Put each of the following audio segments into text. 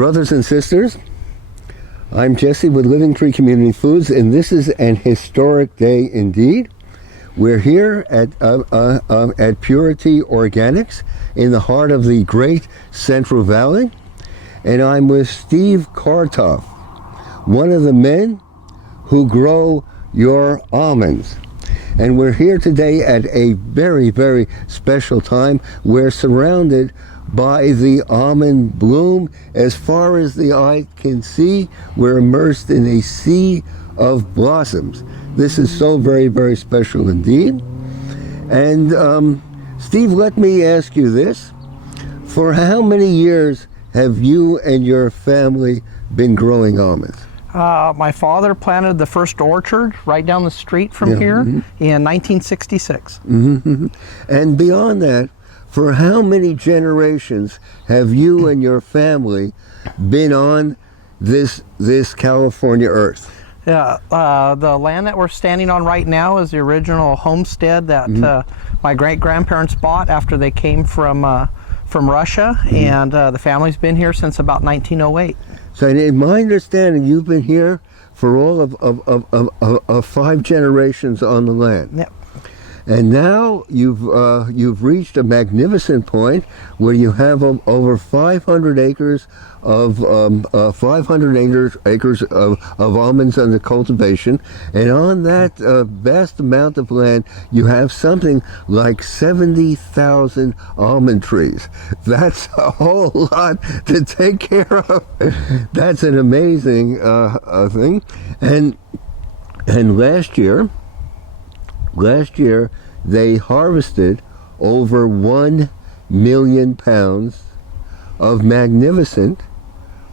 Brothers and sisters, I'm Jesse with Living Tree Community Foods, and this is an historic day indeed. We're here at Purity Organics in the heart of the great Central Valley, and I'm with Steve Koretoff, one of the men who grow your almonds. And we're here today at a very, very special time. We're surrounded by the almond bloom. As far as the eye can see, we're immersed in a sea of blossoms. This is so very, very special indeed. And Steve, let me ask you this. For how many years have you and your family been growing almonds? My father planted the first orchard right down the street from here in 1966. And beyond that, for how many generations have you and your family been on this California earth? Yeah, the land that we're standing on right now is the original homestead that my great-grandparents bought after they came from Russia, and the family's been here since about 1908. So in my understanding, you've been here for all of 5 generations on the land. Yep. And now you've reached a magnificent point where you have over 500 acres of acres of almonds under cultivation, and on that vast amount of land, you have something like 70,000 almond trees. That's a whole lot to take care of. That's an amazing thing. And last year, they harvested over 1 million pounds of magnificent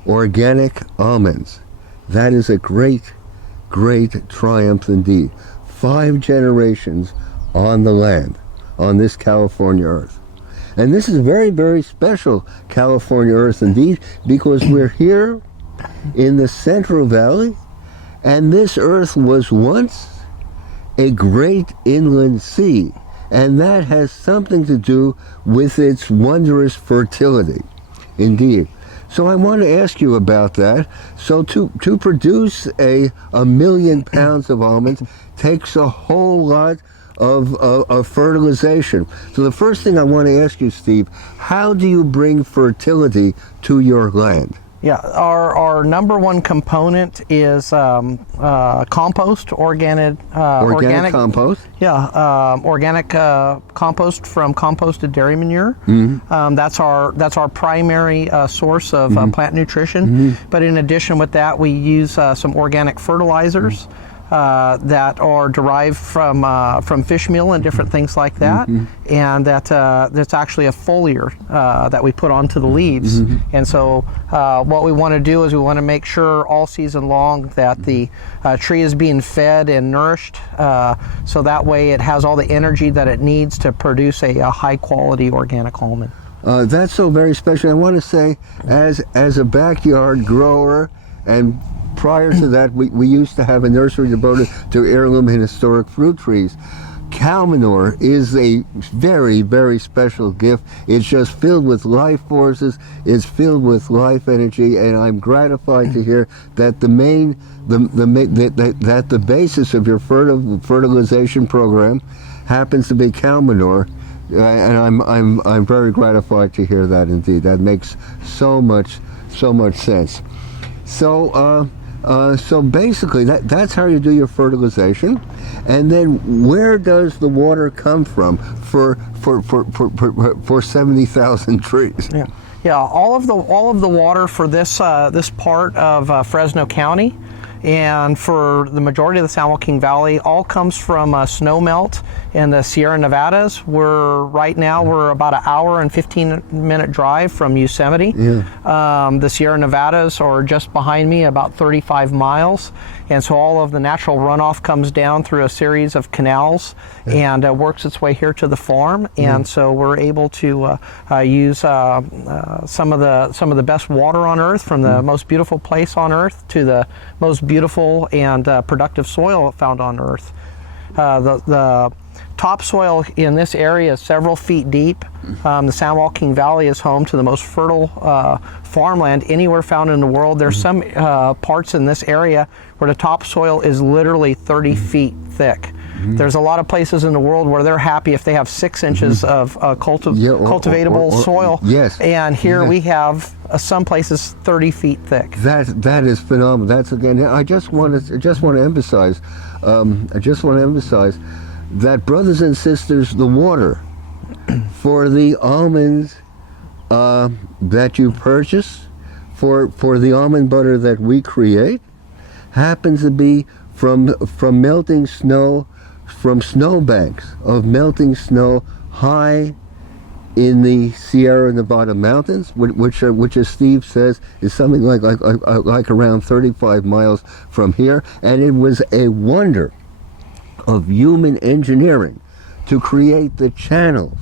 organic almonds. That is a great, great triumph indeed. 5 generations on the land, on this California earth. And this is very, very special California earth indeed, because we're here in the Central Valley, and this earth was once a great inland sea, and that has something to do with its wondrous fertility, indeed. So I want to ask you about that. So to produce a million pounds of almonds takes a whole lot of fertilization. So the first thing I want to ask you, Steve, how do you bring fertility to your land? Yeah, our number one component is compost, organic compost. Yeah, organic compost from composted dairy manure. That's our primary source of plant nutrition. But in addition with that, we use some organic fertilizers that are derived from fish meal and different things like that, and that's actually a foliar that we put onto the leaves. And so what we want to do is we want to make sure all season long that the tree is being fed and nourished, so that way it has all the energy that it needs to produce a high quality organic almond. That's so very special. I want to say, as a backyard grower, and prior to that, we used to have a nursery devoted to heirloom and historic fruit trees. Cow manure is a very, very special gift. It's just filled with life forces. It's filled with life energy, and I'm gratified to hear that the basis of your fertilization program happens to be cow manure, and I'm very gratified to hear that indeed. That makes so much sense. So basically, that's how you do your fertilization, and then where does the water come from for 70,000 trees? Yeah. All of the water for this part of Fresno County, and for the majority of the San Joaquin Valley, all comes from snow melt in the Sierra Nevadas. Right now we're about an hour and 15-minute drive from Yosemite. The Sierra Nevadas are just behind me, about 35 miles. And so all of the natural runoff comes down through a series of canals and works its way here to the farm. And so we're able to use some of the best water on earth, from the most beautiful place on earth to the most beautiful and productive soil found on earth. The topsoil in this area is several feet deep. The San Joaquin Valley is home to the most fertile farmland anywhere found in the world. There's some parts in this area where the topsoil is literally 30 feet thick. There's a lot of places in the world where they're happy if they have 6 inches of cultivatable soil. Yes. And here we have some places 30 feet thick. That is phenomenal. That's again. I just want to emphasize. That, brothers and sisters, the water for the almonds that you purchase, for the almond butter that we create, happens to be from melting snow, from snowbanks of melting snow high in the Sierra Nevada mountains, which as Steve says is something like around 35 miles from here, and it was a wonder of human engineering to create the channels,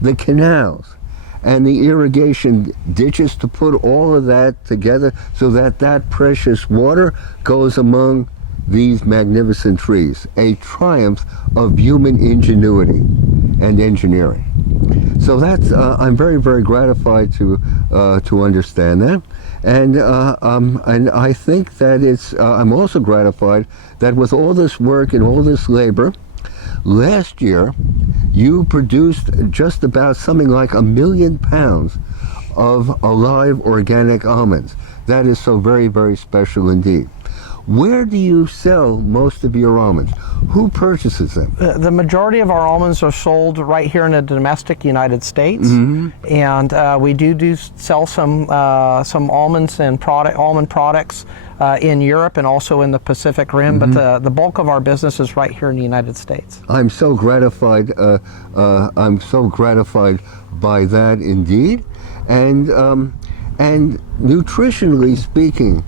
the canals, and the irrigation ditches to put all of that together so that that precious water goes among these magnificent trees. A triumph of human ingenuity and engineering. So that's I'm very, very gratified to understand that, and I think that it's I'm also gratified that with all this work and all this labor, last year you produced just about something like 1 million pounds of alive organic almonds. That is so very, very special indeed. Where do you sell most of your almonds? Who purchases them? The majority of our almonds are sold right here in the domestic United States, and we do sell some almonds and almond products in Europe and also in the Pacific Rim. But the bulk of our business is right here in the United States. I'm so gratified. I'm so gratified by that indeed, and nutritionally speaking,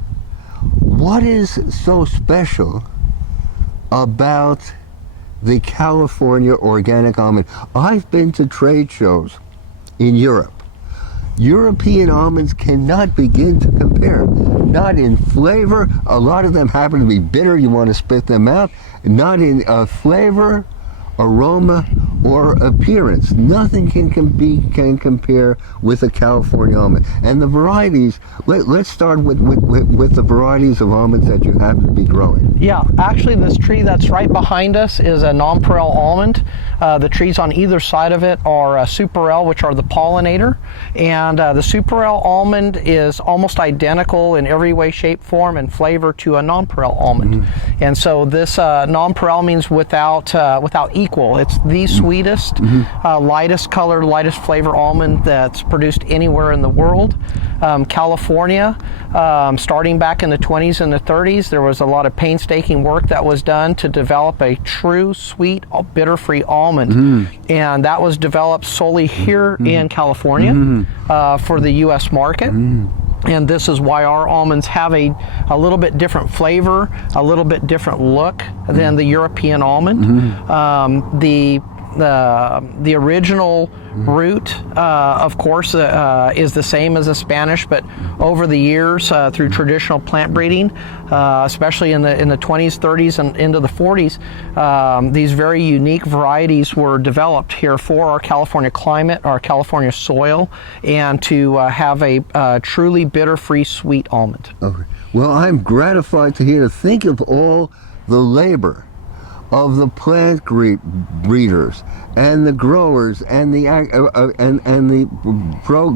what is so special about the California organic almond? I've been to trade shows in Europe. European almonds cannot begin to compare. Not in flavor. A lot of them happen to be bitter. You want to spit them out. Not in flavor, aroma, or appearance. Nothing can compare with a California almond. And the varieties, let's start with the varieties of almonds that you happen to be growing. Yeah, actually this tree that's right behind us is a nonpareil almond. The trees on either side of it are superel, which are the pollinator. And the superel almond is almost identical in every way, shape, form, and flavor to a nonpareil almond. And so this nonpareil means without equal. It's the sweetest, lightest color, lightest flavor almond that's produced anywhere in the world. California, starting back in the 20s and the 30s, there was a lot of painstaking work that was done to develop a true sweet, bitter-free almond. And that was developed solely here in California for the U.S. market. And this is why our almonds have a little bit different flavor, a little bit different look than the European almond. The original root, of course, is the same as the Spanish, but over the years, through traditional plant breeding, especially in the 20s, 30s, and into the 40s, these very unique varieties were developed here for our California climate, our California soil, and to have a truly bitter-free sweet almond. Okay. Well, I'm gratified to hear to think of all the labor of the plant breeders and the growers and the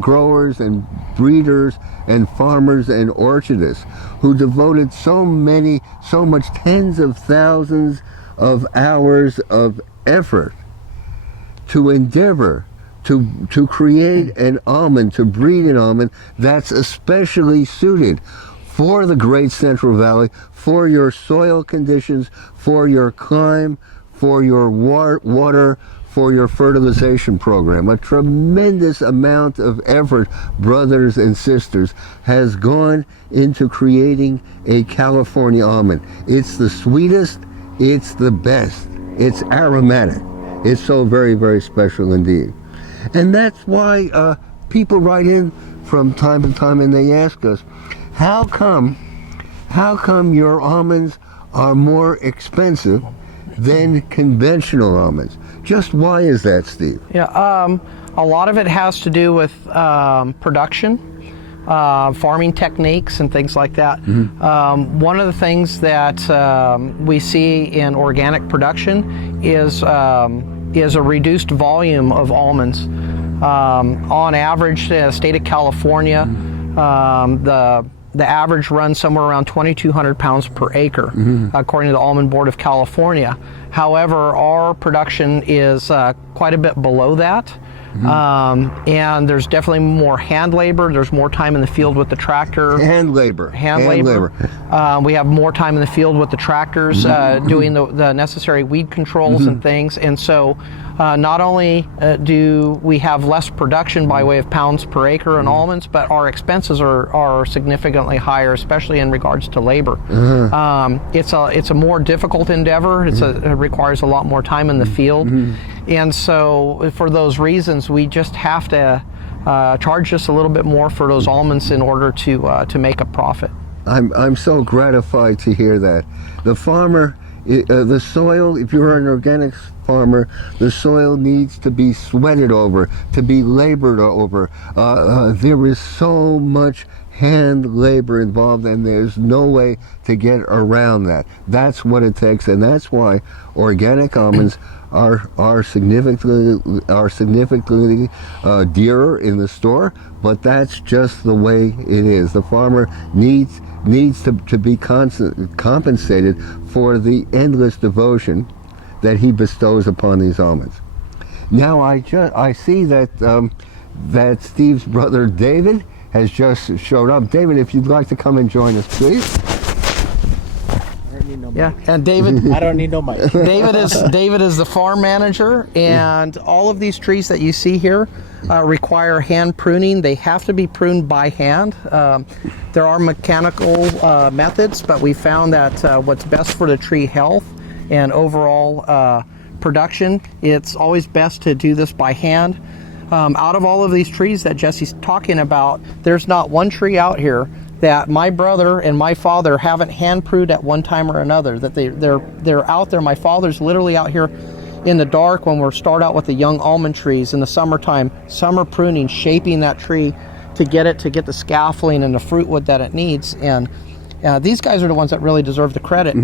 growers and breeders and farmers and orchardists who devoted so much tens of thousands of hours of effort to endeavor to create an almond, to breed an almond that's especially suited for the Great Central Valley, for your soil conditions, for your climate, for your water, for your fertilization program. A tremendous amount of effort, brothers and sisters, has gone into creating a California almond. It's the sweetest, it's the best, it's aromatic. It's so very, very special indeed. And that's why people write in from time to time and they ask us, how come your almonds are more expensive than conventional almonds. Just why is that, Steve? Yeah, a lot of it has to do with production, farming techniques, and things like that. One of the things that we see in organic production is a reduced volume of almonds. On average, the state of California, the average runs somewhere around 2,200 pounds per acre, according to the Almond Board of California. However, our production is quite a bit below that. And there's definitely more hand labor. There's more time in the field with the tractor. Hand labor. We have more time in the field with the tractors doing the necessary weed controls and things. And so not only do we have less production by way of pounds per acre in almonds, but our expenses are significantly higher, especially in regards to labor. It's a more difficult endeavor. It requires a lot more time in the field. And so for those reasons, we just have to charge just a little bit more for those almonds in order to make a profit. I'm so gratified to hear that. The farmer, the soil, if you're an organic farmer, the soil needs to be sweated over, to be labored over. There is so much hand labor involved, and there's no way to get around that. That's what it takes, and that's why organic almonds are significantly dearer in the store. But that's just the way it is. The farmer needs to be compensated for the endless devotion that he bestows upon these almonds. Now I see that that Steve's brother David has just showed up. David, if you'd like to come and join us, please. Yeah, and David, I don't need no mic. David is the farm manager, and all of these trees that you see here require hand pruning. They have to be pruned by hand. There are mechanical methods, but we found that what's best for the tree health and overall production, it's always best to do this by hand. Out of all of these trees that Jesse's talking about, there's not one tree out here that my brother and my father haven't hand pruned at one time or another. That they're out there. My father's literally out here in the dark when we start out with the young almond trees in the summertime, summer pruning, shaping that tree to get the scaffolding and the fruit wood that it needs. And these guys are the ones that really deserve the credit.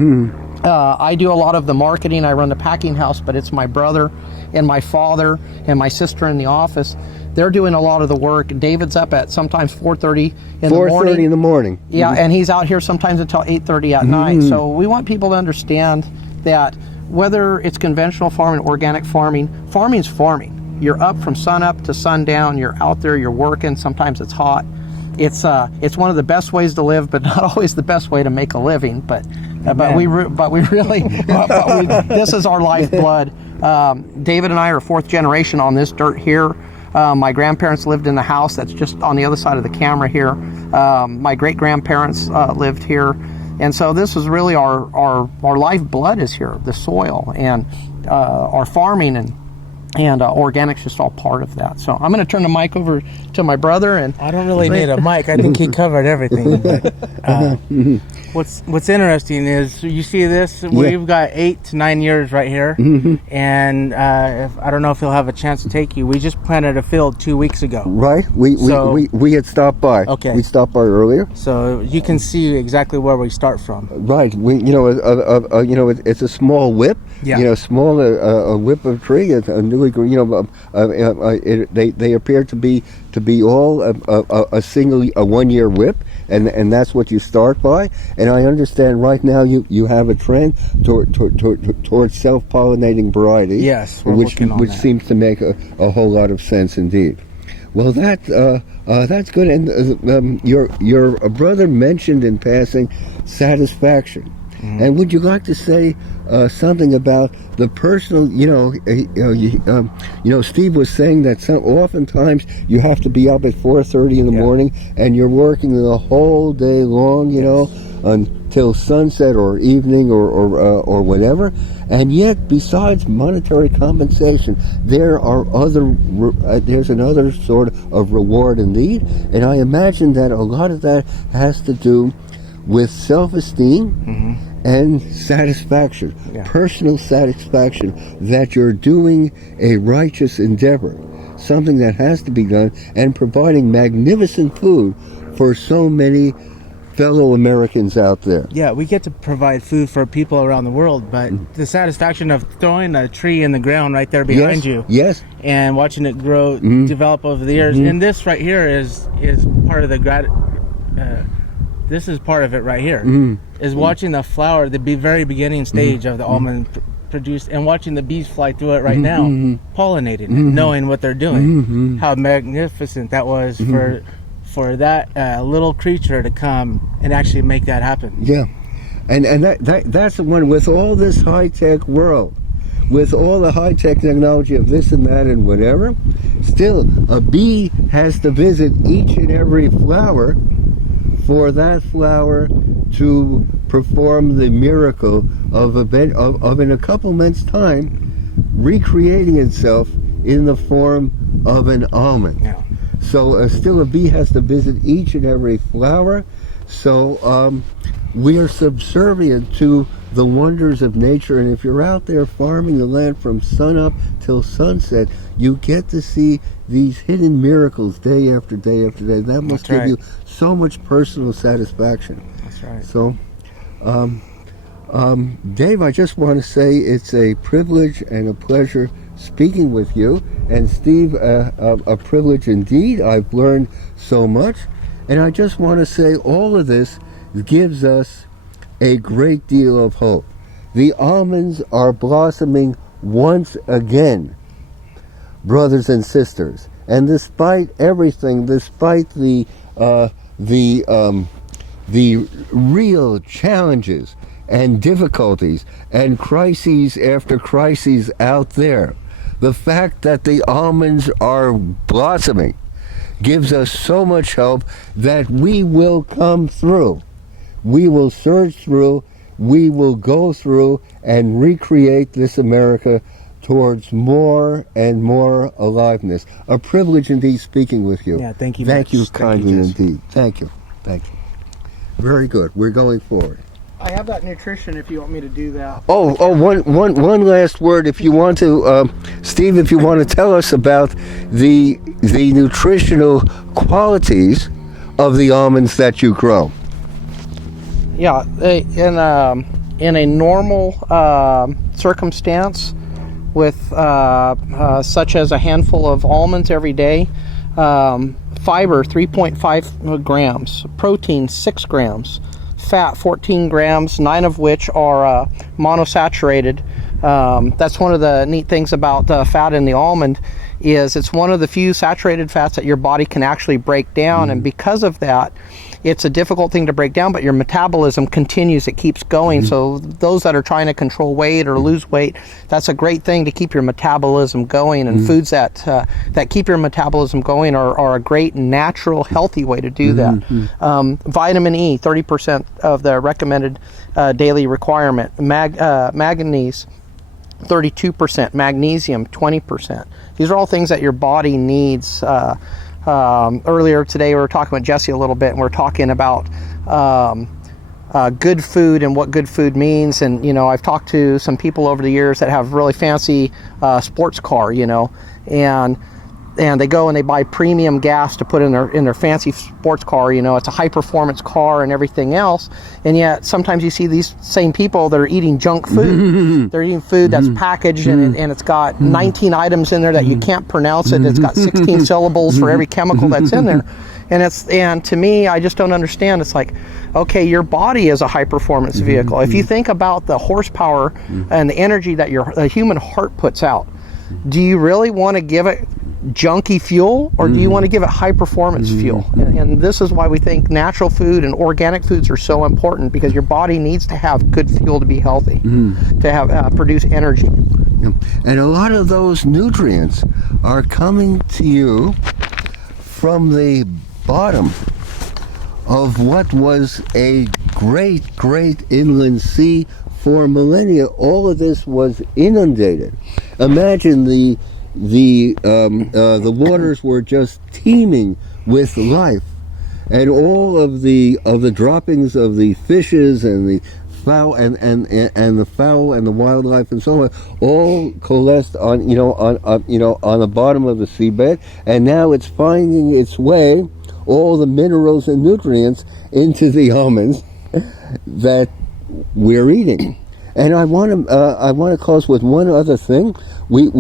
I do a lot of the marketing. I run the packing house, but it's my brother and my father and my sister in the office. They're doing a lot of the work. David's up at sometimes 4:30 in the morning. 4:30 in the morning. Yeah, and he's out here sometimes until 8:30 at night. So we want people to understand that whether it's conventional farming, organic farming, farming's farming. You're up from sun up to sundown. You're out there. You're working. Sometimes it's hot. It's one of the best ways to live, but not always the best way to make a living. But we really this is our lifeblood. David and I are fourth generation on this dirt here. My grandparents lived in the house that's just on the other side of the camera here. My great grandparents lived here, and so this is really our lifeblood is here. The soil and our farming and organic's just all part of that. So I'm going to turn the mic over to my brother. And I don't really need a mic. I think he covered everything. But, what's interesting is you see this. We've got 8 to 9 years right here, and I don't know if he'll have a chance to take you. We just planted a field 2 weeks ago. Right. We had stopped by. Okay. We stopped by earlier. So you can see exactly where we start from. Right. It's a small whip. Yeah. A whip of tree. It's a newly grown. They appear to be all a 1 year whip, and that's what you start by. And I understand right now you have a trend towards self-pollinating varieties. Yes, we're working on which that. Seems to make a whole lot of sense indeed. Well, that's good. And your brother mentioned in passing satisfaction. And would you like to say something about the personal? Steve was saying that oftentimes you have to be up at 4:30 in the morning, and you're working the whole day long. Until sunset or evening or whatever. And yet, besides monetary compensation, there's another sort of reward and need. And I imagine that a lot of that has to do with self-esteem and satisfaction, personal satisfaction that you're doing a righteous endeavor, something that has to be done, and providing magnificent food for so many fellow Americans out there. Yeah, we get to provide food for people around the world, but the satisfaction of throwing a tree in the ground right there behind you, and watching it grow, develop over the years, and this right here is part of the this is part of it right here. Is watching the flower, the very beginning stage of the almond produced, and watching the bees fly through it right now, pollinating it, knowing what they're doing. How magnificent that was for that little creature to come and actually make that happen. Yeah, and that's the one with all this high-tech world, with all the high-tech technology of this and that and whatever, still a bee has to visit each and every flower for that flower to perform the miracle of in a couple months' time recreating itself in the form of an almond. Yeah. So still a bee has to visit each and every flower. So we are subservient to the wonders of nature, and if you're out there farming the land from sunup till sunset, you get to see these hidden miracles day after day after day. That must give you so much personal satisfaction. That's right. So Dave, I just want to say it's a privilege and a pleasure speaking with you, and Steve, a privilege indeed. I've learned so much, and I just want to say all of this gives us a great deal of hope. The almonds are blossoming once again, brothers and sisters, and despite everything, despite the real challenges and difficulties and crises after crises out there, the fact that the almonds are blossoming gives us so much hope that we will come through. We will surge through, we will go through and recreate this America towards more and more aliveness. A privilege indeed speaking with you. Yeah, thank you. Thank you kindly Jess. indeed. Thank you. Thank you. Very good. We're going forward. I have that nutrition if you want me to do that. One last word, if you want to, Steve, if you want to tell us about the nutritional qualities of the almonds that you grow. Yeah, in a normal circumstance, with such as a handful of almonds every day, fiber 3.5 grams, protein 6 grams, fat 14 grams, 9 of which are monosaturated. That's one of the neat things about fat in the almond, is it's one of the few saturated fats that your body can actually break down, and because of that, it's a difficult thing to break down, but your metabolism continues, it keeps going. So those that are trying to control weight or lose weight, that's a great thing to keep your metabolism going, and foods that keep your metabolism going are a great natural healthy way to do that. Vitamin E, 30% of the recommended daily requirement. Manganese, 32%, magnesium 20%. These are all things that your body needs. Earlier today we were talking with Jesse a little bit, and we're talking about good food and what good food means. And I've talked to some people over the years that have really fancy sports car, and they go and they buy premium gas to put in their fancy sports car. It's a high performance car and everything else, and yet sometimes you see these same people that are eating junk food. They're eating food that's packaged and it's got 19 items in there that you can't pronounce it. It's got 16 syllables for every chemical that's in there. And to me, I just don't understand. It's like, okay, your body is a high performance vehicle. If you think about the horsepower and the energy that the human heart puts out, do you really want to give it junky fuel, or do you want to give it high performance fuel? And this is why we think natural food and organic foods are so important, because your body needs to have good fuel to be healthy, to have produce energy. And a lot of those nutrients are coming to you from the bottom of what was a great inland sea for millennia. All of this was inundated. Imagine the waters were just teeming with life, and all of the droppings of the fishes and the fowl and the fowl and the wildlife and so on all coalesced on on the bottom of the seabed, and now it's finding its way, all the minerals and nutrients, into the almonds that we're eating. And I want to close with one other thing. We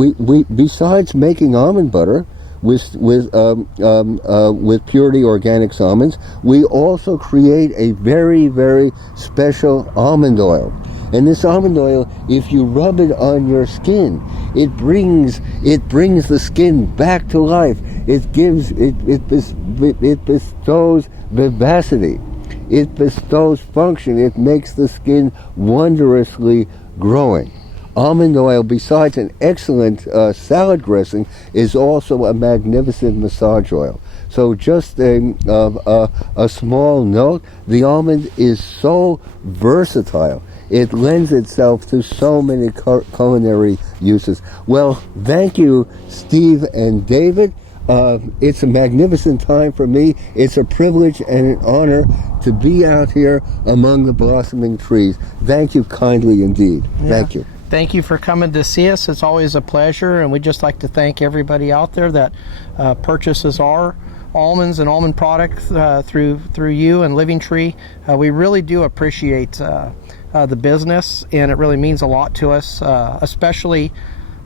besides making almond butter with Purity Organics almonds, we also create a very, very special almond oil. And this almond oil, if you rub it on your skin, it brings the skin back to life. It bestows vivacity. It bestows function. It makes the skin wondrously growing. Almond oil, besides an excellent salad dressing, is also a magnificent massage oil. So just a small note, the almond is so versatile. It lends itself to so many culinary uses. Well, thank you, Steve and David. It's a magnificent time for me. It's a privilege and an honor to be out here among the blossoming trees. Thank you kindly indeed. Yeah. Thank you. Thank you for coming to see us. It's always a pleasure, and we'd just like to thank everybody out there that purchases our almonds and almond products through you and Living Tree. We really do appreciate the business, and it really means a lot to us, especially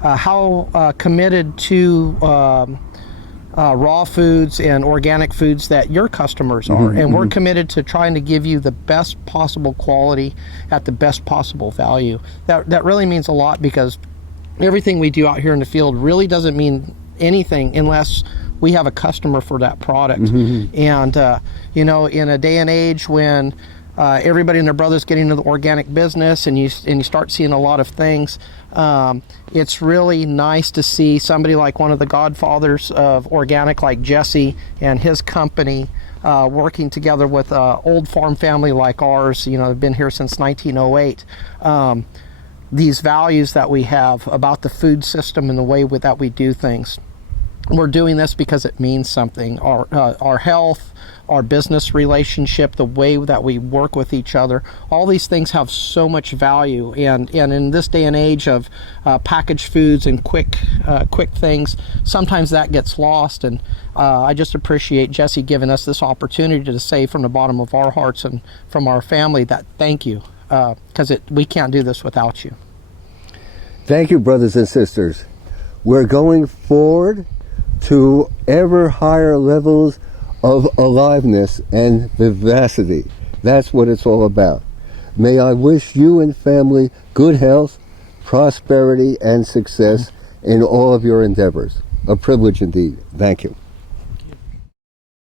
how committed to raw foods and organic foods that your customers are. And we're committed to trying to give you the best possible quality at the best possible value. That really means a lot, because everything we do out here in the field really doesn't mean anything unless we have a customer for that product. And in a day and age when everybody and their brother's getting into the organic business, and you start seeing a lot of things, it's really nice to see somebody like one of the godfathers of organic, like Jesse and his company, working together with an old farm family like ours. They've been here since 1908. These values that we have about the food system and the way that we do things. We're doing this because it means something. Our health, our business relationship, the way that we work with each other, all these things have so much value. And in this day and age of packaged foods and quick things, sometimes that gets lost. And I just appreciate Jesse giving us this opportunity to say from the bottom of our hearts and from our family that thank you, because we can't do this without you. Thank you, brothers and sisters. We're going forward to ever higher levels of aliveness and vivacity. That's what it's all about. May I wish you and family good health, prosperity, and success in all of your endeavors. A privilege indeed. Thank you.